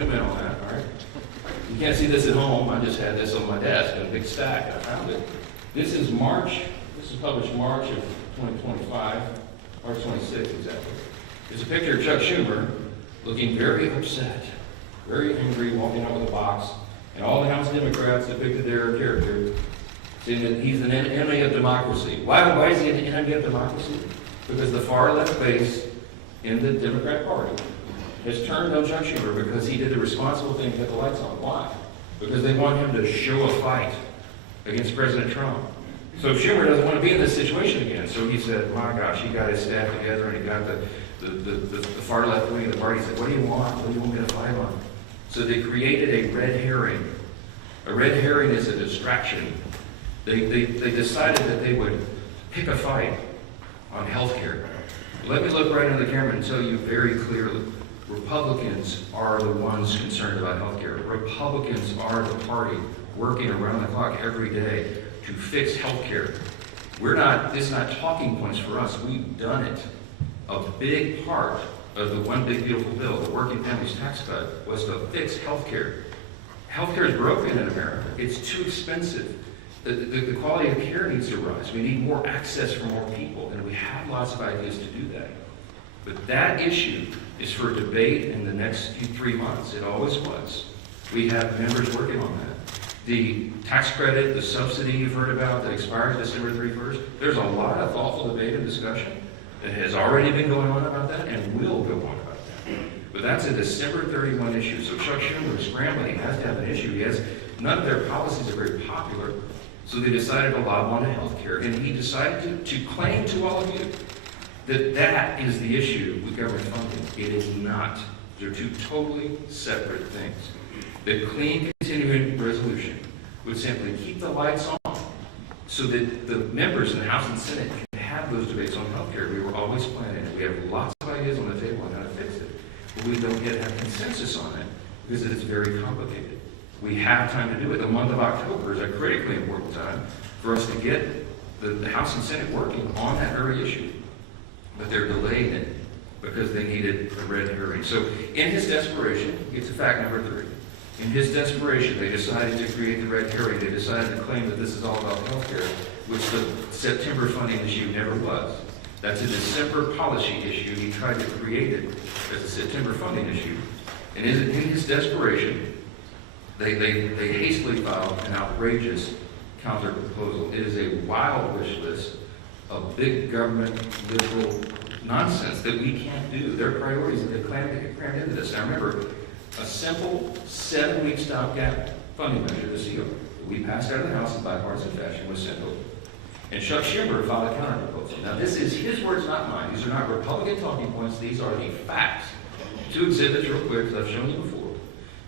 zoom in on that, all right? You can't see this at home. I just had this on my desk in a big stack, and I found it. This is March. This is published March of 2025, March 26 exactly. It's a picture of Chuck Schumer looking very upset, very angry, walking out with a box, and all the House Democrats depicted their character, saying that he's an enemy of democracy. Why is he an enemy of democracy? Because the far left base in the Democrat Party has turned on Chuck Schumer because he did the responsible thing to get the lights on. Why? Because they want him to show a fight against President Trump. So Schumer doesn't want to be in this situation again. So he said, my gosh, he got his staff together and he got the far left wing of the party. He said, what do you want? What do you want me to fight on? So they created a red herring. A red herring is a distraction. They decided that they would pick a fight on health care. Let me look right into the camera and tell you very clearly, Republicans are the ones concerned about health care. Republicans are the party working around the clock every day to fix health care. This is not talking points for us. We've done it. A big part of the One Big Beautiful Bill, the Working Families Tax Cut, was to fix health care. Health care is broken in America. It's too expensive. The quality of care needs to rise. We need more access for more people, and we have lots of ideas to do that. But that issue is for debate in the next 3 months. It always was. We have members working on that. The tax credit, the subsidy you've heard about that expires December 31st, there's a lot of thoughtful debate and discussion that has already been going on about that and will go on about that. But that's a December 31 issue. So Chuck Schumer is scrambling. He has to have an issue. None of their policies are very popular. So they decided to lob onto health care. And he decided to claim to all of you that is the issue with government funding. It is not. They're two totally separate things. The clean continuing resolution would simply keep the lights on so that the members in the House and Senate can have those debates on health care. We were always planning it. We have lots of ideas on the table on how to fix it. But we don't yet have consensus on it because it is very complicated. We have time to do it. The month of October is a critically important time for us to get the House and Senate working on that very issue. But they're delaying it because they needed a red herring. So in his desperation, it's a fact number 3. In his desperation, they decided to create the red herring. They decided to claim that this is all about health care, which the September funding issue never was. That's a December policy issue. He tried to create it as a September funding issue. And in his desperation, they hastily filed an outrageous counter proposal. It is a wild wish list of big government liberal nonsense that we can't do. Their priorities that they crammed into this. Now remember, a simple 7-week stopgap funding measure, the CO, that we passed out of the House in bipartisan fashion was sent over. And Chuck Schumer filed a counter proposal. Now this is his words, not mine. These are not Republican talking points. These are the facts. 2 exhibits real quick, because I've shown you before.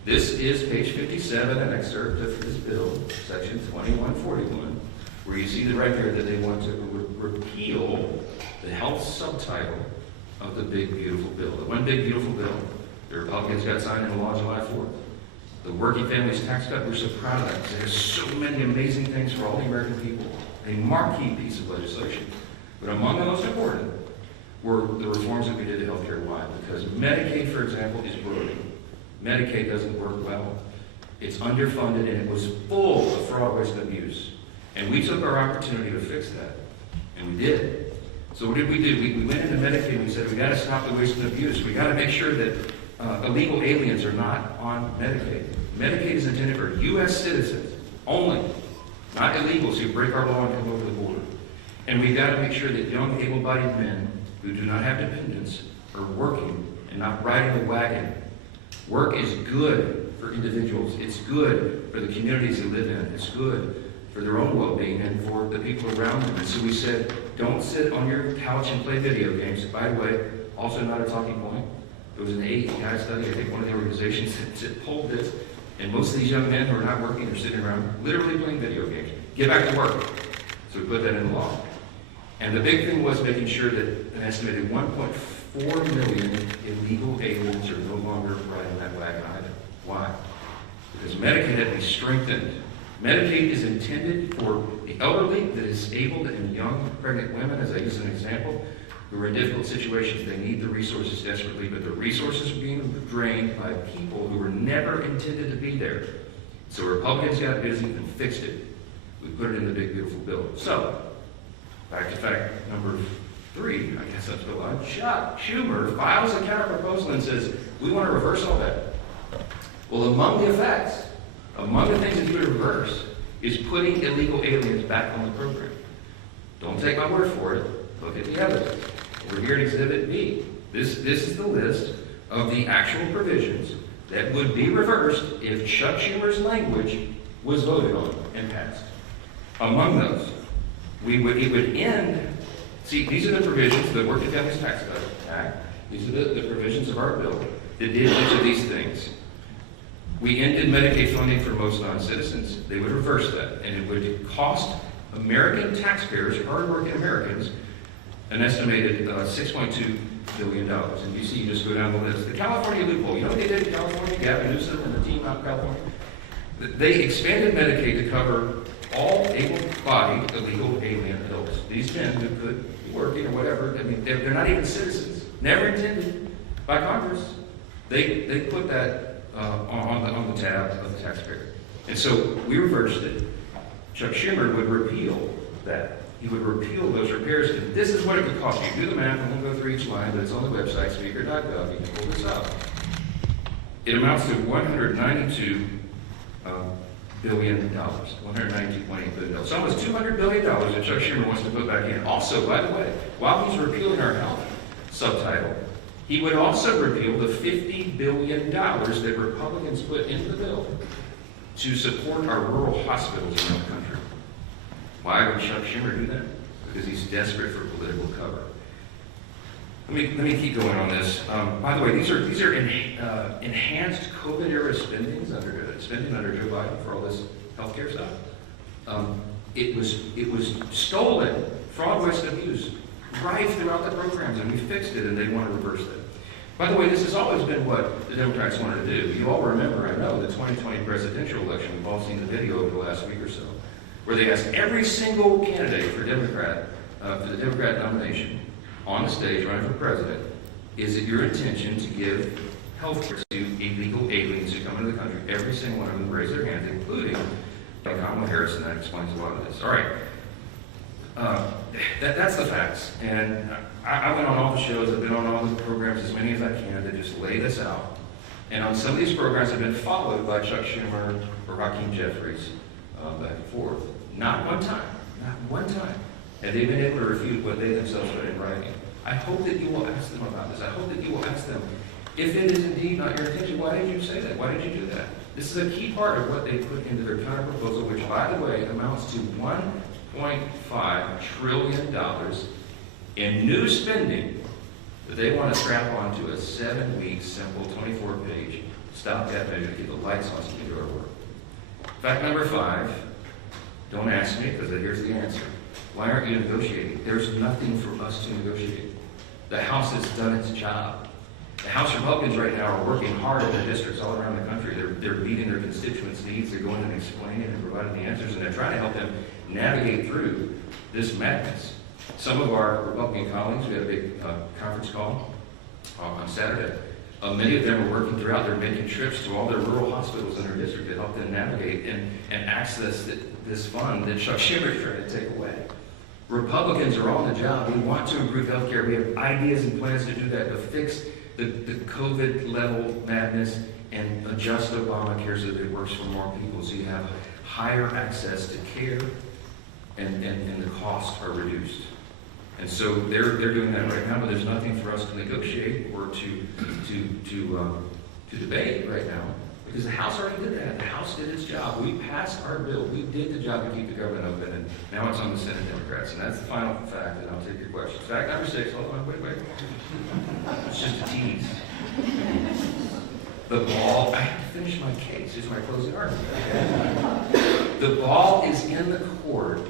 This is page 57, an excerpt of this bill, section 2141, where you see right there that they want to repeal the health subtitle of the Big Beautiful Bill. The One Big Beautiful Bill, the Republicans got signed into law July 4th. The Working Families Tax Cut, we're so proud of that because there's so many amazing things for all the American people. A marquee piece of legislation. But among the most important were the reforms that we did to healthcare. Why? Because Medicaid, for example, is broken. Medicaid doesn't work well. It's underfunded and it was full of fraud, waste, and abuse. And we took our opportunity to fix that. And we did. So what did we do? We went into Medicaid and we said, we got to stop the waste and abuse. We got to make sure that illegal aliens are not on Medicaid. Medicaid is intended for U.S. citizens only, not illegals who break our law and come over the border. And we've got to make sure that young, able-bodied men who do not have dependents are working and not riding the wagon. Work is good for individuals. It's good for the communities they live in. It's good for their own well-being and for the people around them. And so we said, don't sit on your couch and play video games. By the way, also not a talking point. There was an AEI study, I think one of the organizations that polled this, and most of these young men who are not working are sitting around literally playing video games. Get back to work. So we put that in the law. And the big thing was making sure that an estimated 1.4 million illegal aliens are no longer riding that wagon either. Why? Because Medicaid had to be strengthened. Medicaid is intended for the elderly, the disabled, and young pregnant women, as I use an example. who are in difficult situations. They need the resources desperately, but the resources are being drained by people who were never intended to be there. So Republicans got busy and fixed it. We put it in the big, beautiful bill. So, back to fact number 3, I guess that's the line. Chuck Schumer files a counter-proposal and says, we want to reverse all that. Well, among the effects, among the things that you would reverse, is putting illegal aliens back on the program. Don't take my word for it. Look at the evidence. We're here in Exhibit B. This is the list of the actual provisions that would be reversed if Chuck Schumer's language was voted on and passed. Among those, it would end. See, these are the provisions of the Working Families Tax Act. These are the provisions of our bill that did each of these things. We ended Medicaid funding for most non-citizens. They would reverse that, and it would cost American taxpayers, hard-working Americans, an estimated $6.2 billion. And you see, you just go down the list. The California loophole, you know what they did in California? Gavin Newsom and the team out in California? They expanded Medicaid to cover all able-bodied illegal alien adults. These men who could be working or whatever, I mean, they're not even citizens. Never intended by Congress. They put that on the tab of the taxpayer. And so we reversed it. Chuck Schumer would repeal that. He would repeal those repairs. And this is what it would cost you. Do the math. I won't go through each line, but it's on the website, speaker.gov. You can pull this up. It amounts to $192 billion. $192.8 billion. So almost $200 billion that Chuck Schumer wants to put back in. Also, by the way, while he's repealing our health subtitle, he would also repeal the $50 billion that Republicans put into the bill to support our rural hospitals around the country. Why would Chuck Schumer do that? Because he's desperate for political cover. Let me keep going on this. By the way, these are enhanced COVID-era spending under Joe Biden for all this healthcare stuff. It was stolen, fraud, waste, and abuse, right throughout the programs, and we fixed it, and they want to reverse that. By the way, this has always been what the Democrats wanted to do. You all remember, I know, the 2020 presidential election. We've all seen the video over the last week or so, where they asked every single candidate for Democrat, for the Democrat nomination, on the stage running for president, is it your intention to give health care to illegal aliens who come into the country? Every single one of them raised their hands, including Kamala Harris, and that explains a lot of this. All right. That's the facts. And I went on all the shows, I've been on all the programs, as many as I can, to just lay this out. And on some of these programs, I've been followed by Chuck Schumer or Hakeem Jeffries back and forth. Not one time have they been able to refute what they themselves put in writing. I hope that you will ask them about this. I hope that you will ask them, if it is indeed not your intention, why did you say that? Why did you do that? This is a key part of what they put into their counter proposal, which, by the way, amounts to $1.5 trillion in new spending that they want to strap onto a 7-week, simple, 24-page stopgap measure to keep the lights on so we can do our work. Fact number 5, don't ask me, because here's the answer. Why aren't you negotiating? There's nothing for us to negotiate. The House has done its job. The House Republicans right now are working hard in their districts all around the country. They're meeting their constituents' needs. They're going and explaining and providing the answers, and they're trying to help them navigate through this madness. Some of our Republican colleagues, we had a big conference call on Saturday. Many of them are working throughout. They're making trips to all their rural hospitals in their district to help them navigate and access this fund that Chuck Schumer is trying to take away. Republicans are on the job. We want to improve health care. We have ideas and plans to do that, to fix the COVID level madness and adjust Obamacare so that it works for more people, so you have higher access to care and the costs are reduced. And so they're doing that right now, but there's nothing for us to negotiate or to debate right now, because the House already did that. The House did its job. We passed our bill. We did the job to keep the government open, and now it's on the Senate Democrats. And that's the final fact, and I'll take your questions. Fact number 6, hold on, wait. It's just a tease. The ball, I have to finish my case. Here's my closing argument. The ball is in the court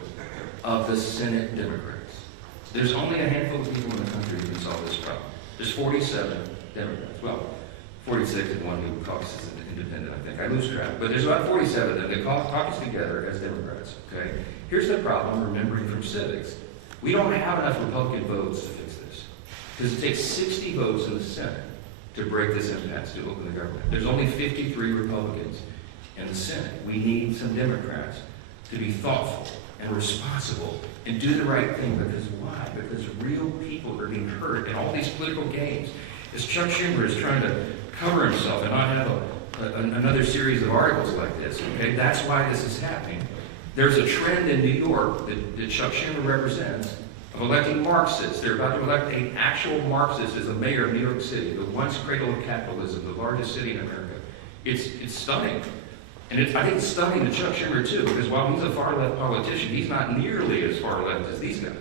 of the Senate Democrats. There's only a handful of people in the country who can solve this problem. There's 47 Democrats. Well, 46 and one who caucuses independent, I think. I lose track. But there's about 47 of them that caucus together as Democrats, okay? Here's the problem, remembering from civics. We don't have enough Republican votes to fix this. Because it takes 60 votes in the Senate to break this impasse, to open the government. There's only 53 Republicans in the Senate. We need some Democrats to be thoughtful and responsible and do the right thing. Because why? Because real people are being hurt in all these political games. As Chuck Schumer is trying to cover himself and not have another series of articles like this, okay? That's why this is happening. There's a trend in New York that Chuck Schumer represents of electing Marxists. They're about to elect an actual Marxist as the mayor of New York City, the once cradle of capitalism, the largest city in America. It's stunning. And I think it's stunning to Chuck Schumer, too, because while he's a far-left politician, he's not nearly as far-left as these guys,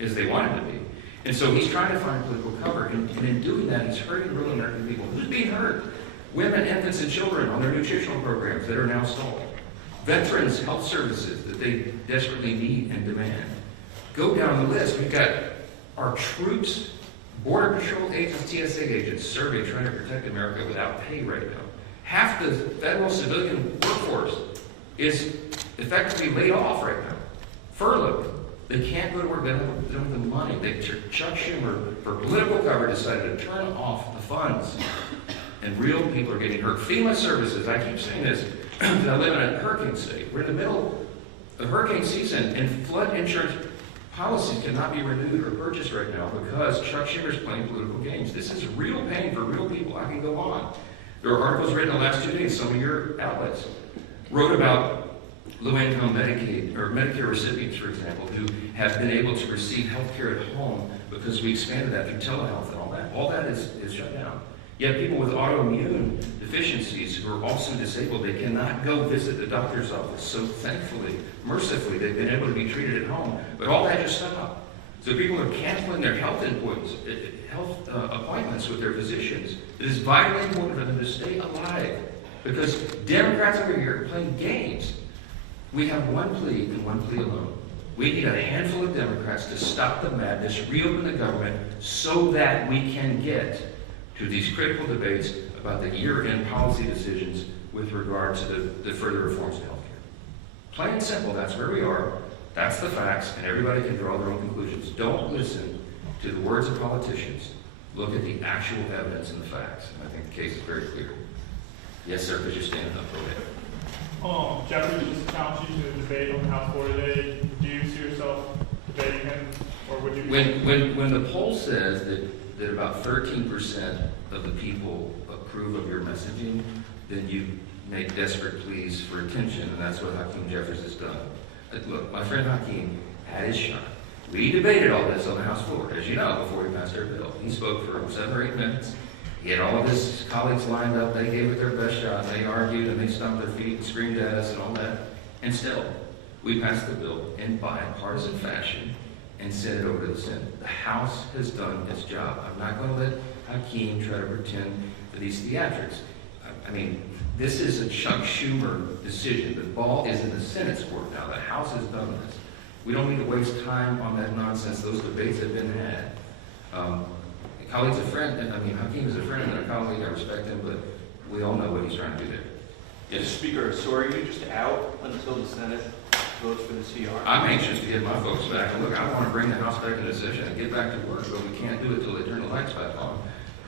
as they want him to be. And so he's trying to find political cover, and in doing that, he's hurting real American people. Who's being hurt? Women, infants, and children on their nutritional programs that are now stalled. Veterans' health services that they desperately need and demand. Go down the list. We've got our troops, Border Patrol agents, TSA agents serving, trying to protect America without pay right now. Half the federal civilian workforce is effectively laid off right now, furloughed. They can't go to work. They don't have the money. Chuck Schumer, for political cover, decided to turn off the funds. And real people are getting hurt. FEMA services, I keep saying this, because I live in a hurricane state. We're in the middle of hurricane season, and flood insurance policies cannot be renewed or purchased right now because Chuck Schumer's playing political games. This is real pain for real people. I can go on. There are articles written in the last 2 days. Some of your outlets wrote about low-income Medicaid or Medicare recipients, for example, who have been able to receive health care at home because we expanded that through telehealth and all that. All that is shut down. Yet people with autoimmune deficiencies who are also disabled, they cannot go visit the doctor's office. So thankfully, mercifully, they've been able to be treated at home. But all that just stopped. So people are canceling their health appointments with their physicians. It is vitally important for them to stay alive because Democrats over here are playing games. We have one plea and one plea alone. We need a handful of Democrats to stop the madness, reopen the government, so that we can get to these critical debates about the year-end policy decisions with regard to the further reforms to health care. Plain and simple, that's where we are. That's the facts, and everybody can draw their own conclusions. Don't listen to the words of politicians. Look at the actual evidence and the facts. And I think the case is very clear. Yes, sir, because you're standing up. Go ahead. Jeffrey just challenged you to a debate on the House floor today. Do you see yourself debating him, or would you? When the poll says that about 13% of the people approve of your messaging, then you make desperate pleas for attention, and that's what Hakeem Jeffries has done. Look, my friend Hakeem had his shot. We debated all this on the House floor, as you know, before we passed our bill. He spoke for 7 or 8 minutes. He had all of his colleagues lined up. They gave it their best shot. They argued and they stomped their feet and screamed at us and all that. And still, we passed the bill in bipartisan fashion and sent it over to the Senate. The House has done its job. I'm not going to let Hakeem try to pretend that he's theatrics. I mean, this is a Chuck Schumer decision. The ball is in the Senate's court now. The House has done this. We don't need to waste time on that nonsense. Those debates have been had. Colleague's a friend, and I mean, Hakeem is a friend and a colleague. I respect him, but we all know what he's trying to do there. Yes, Speaker, so are you just out until the Senate votes for the CR? I'm anxious to get my folks back. And look, I want to bring the House back into session and get back to work, but we can't do it until they turn the lights back on.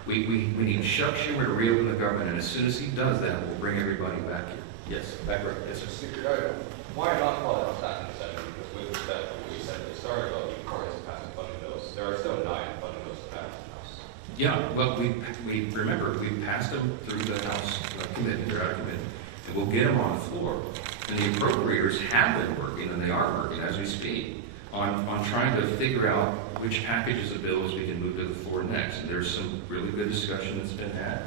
We need Chuck Schumer to reopen the government, and as soon as he does that, we'll bring everybody back here. Yes, back right. Yes, sir. Speaker, why not call it back in the session? Because with respect to what we said at the start about the Congress passing funding bills, there are still 9 funding bills to pass in the House. Yeah, well, we remember, we passed them through the House committee, they're out of committee, and we'll get them on the floor. And the appropriators have been working, and they are working as we speak, on trying to figure out which packages of bills we can move to the floor next. And there's some really good discussion that's been had.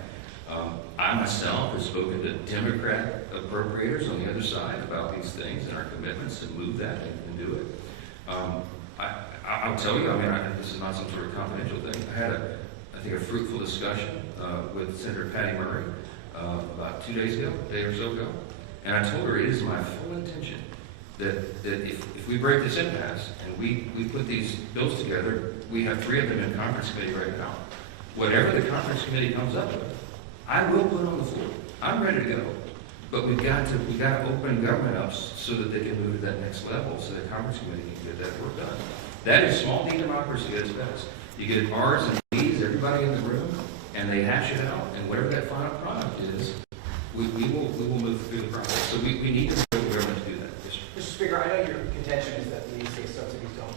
I myself have spoken to Democrat appropriators on the other side about these things and our commitments to move that and do it. I'll tell you, I mean, this is not some sort of confidential thing. I had I think a fruitful discussion with Senator Patty Murray about 2 days ago, a day or so ago. And I told her it is my full intention that if we break this impasse and we put these bills together, we have 3 of them in conference committee right now. Whatever the conference committee comes up with, I will put on the floor. I'm ready to go. But we've got to open government up so that they can move to that next level, so the conference committee can get that work done. That is small D democracy at its best. You get R's and everybody in the room, and they hash it out, and whatever that final product is, we will move through the process. So we need to know the government to do that. Yes, sir. Mr. Speaker, I know your contention is that the state subsidies don't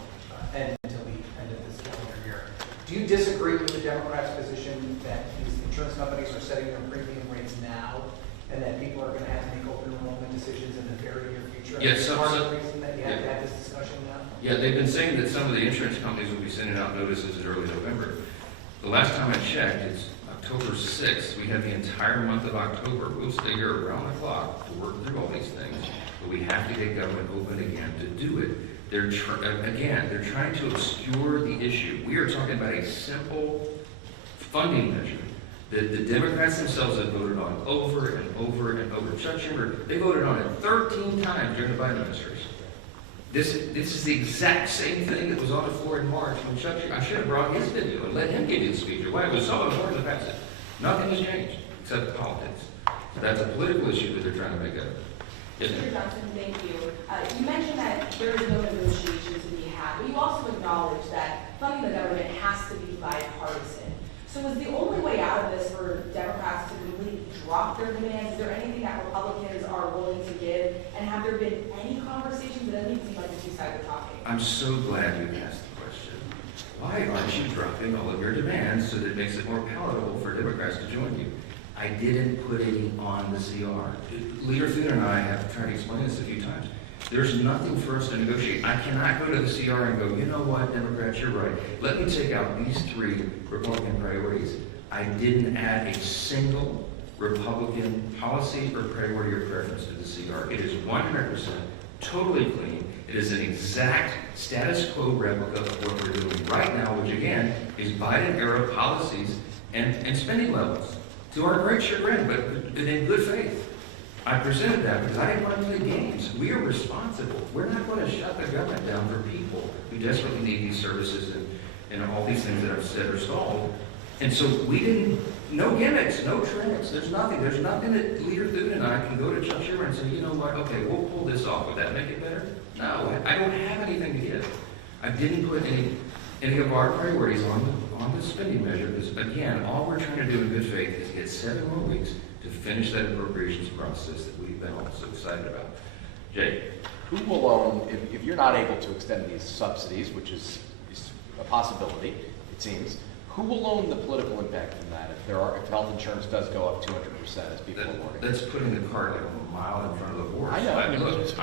end until the end of this calendar year. Do you disagree with the Democrats' position that these insurance companies are setting their premium rates now, and that people are going to have to make open enrollment decisions in the very near future? Yes, Is part of the reason that you have to have this discussion now? Yeah, they've been saying that some of the insurance companies will be sending out notices in early November. The last time I checked, it's October 6th. We have the entire month of October. We'll stay here around the clock to work through all these things, but we have to get government open again to do it. They're trying to obscure the issue. We are talking about a simple funding measure that the Democrats themselves have voted on over and over and over. Chuck Schumer, they voted on it 13 times during the Biden administration. This is the exact same thing that was on the floor in March when Chuck Schumer, I should have brought his video and let him give you the speech. Why? It was so important to pass it. Nothing has changed except politics. So that's a political issue that they're trying to make up. Yes, ma'am. Mr. Johnson, thank you. You mentioned that there is no negotiation to be had, but you also acknowledge that funding the government has to be bipartisan. So is the only way out of this for Democrats to completely drop their demands? Is there anything that Republicans are willing to give? And have there been any conversations? It doesn't seem like the two sides are talking. I'm so glad you asked the question. Why aren't you dropping all of your demands so that it makes it more palatable for Democrats to join you? I didn't put any on the CR. Leader Thune and I have tried to explain this a few times. There's nothing for us to negotiate. I cannot go to the CR and go, you know what, Democrats, you're right. Let me take out these 3 Republican priorities. I didn't add a single Republican policy or priority or preference to the CR. It is 100% totally clean. It is an exact status quo replica of what we're doing right now, which again is Biden-era policies and spending levels. To our great chagrin, but in good faith. I presented that because I didn't want to play games. We are responsible. We're not going to shut the government down for people who desperately need these services and all these things that I've said are stalled. And so we didn't, no gimmicks, no tricks. There's nothing that Leader Thune and I can go to Chuck Schumer and say, you know what, okay, we'll pull this off. Would that make it better? No, I don't have anything to give. I didn't put any of our priorities on the spending measure because, again, all we're trying to do in good faith is get 7 more weeks to finish that appropriations process that we've been all so excited about. Jay? Who will own, if you're not able to extend these subsidies, which is a possibility, it seems, who will own the political impact from that if health insurance does go up 200% as people are warning? That's putting the cart like a mile in front of the horse. I know. Look,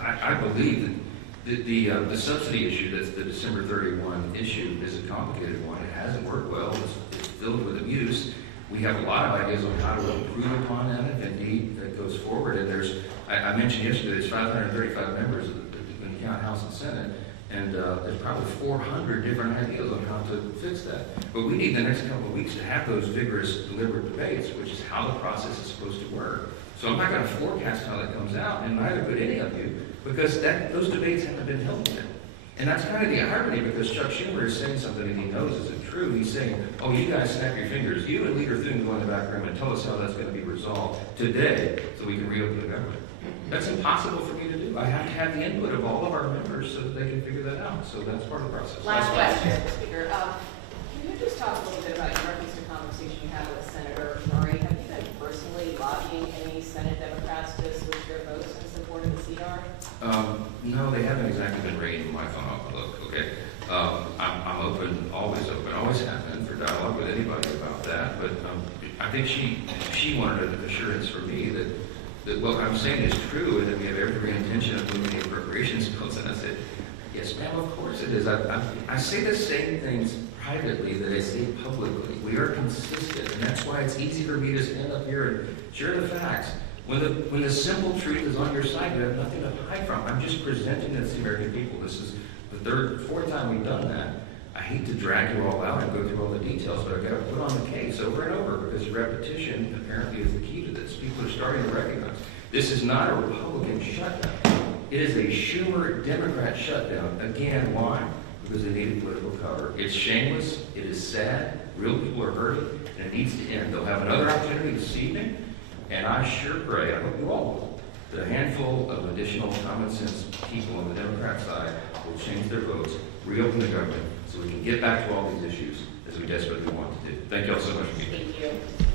I believe that the subsidy issue, that's the December 31 issue, is a complicated one. It hasn't worked well. It's filled with abuse. We have a lot of ideas on how to improve upon that if indeed that goes forward. And I mentioned yesterday, there's 535 members in the count House and Senate, and there's probably 400 different ideas on how to fix that. But we need the next couple of weeks to have those vigorous, deliberate debates, which is how the process is supposed to work. So I'm not going to forecast how that comes out, and neither could any of you, because those debates haven't been held yet. And that's kind of the irony, because Chuck Schumer is saying something that he knows isn't true. He's saying, oh, you guys snap your fingers. You and Leader Thune go in the back room and tell us how that's going to be resolved today so we can reopen the government. That's impossible for me to do. I have to have the input of all of our members so that they can figure that out. So that's part of the process. Last question, Mr. Speaker. Can you just talk a little bit about your recent conversation you had with Senator Murray? Have you been personally lobbying any Senate Democrats to switch their votes in support of the CR? No, they haven't exactly been ringing my phone off the look, okay? I'm open, always have been for dialogue with anybody about that, but I think she wanted an assurance from me that what I'm saying is true and that we have every intention of moving the appropriations bills. And I said, yes, ma'am, of course it is. I say the same things privately that I say publicly. We are consistent, and that's why it's easy for me to stand up here and share the facts. When the simple truth is on your side, you have nothing to hide from. I'm just presenting it to the American people. This is the fourth time we've done that. I hate to drag you all out and go through all the details, but I've got to put on the case over and over because repetition apparently is the key to this. People are starting to recognize this is not a Republican shutdown. It is a Schumer Democrat shutdown. Again, why? Because they needed political cover. It's shameless. It is sad. Real people are hurting, and it needs to end. They'll have another opportunity this evening. And I sure pray, I hope you all will, that a handful of additional common sense people on the Democrat side will change their votes, reopen the government, so we can get back to all these issues as we desperately want to do. Thank you all so much for being here. Thank you.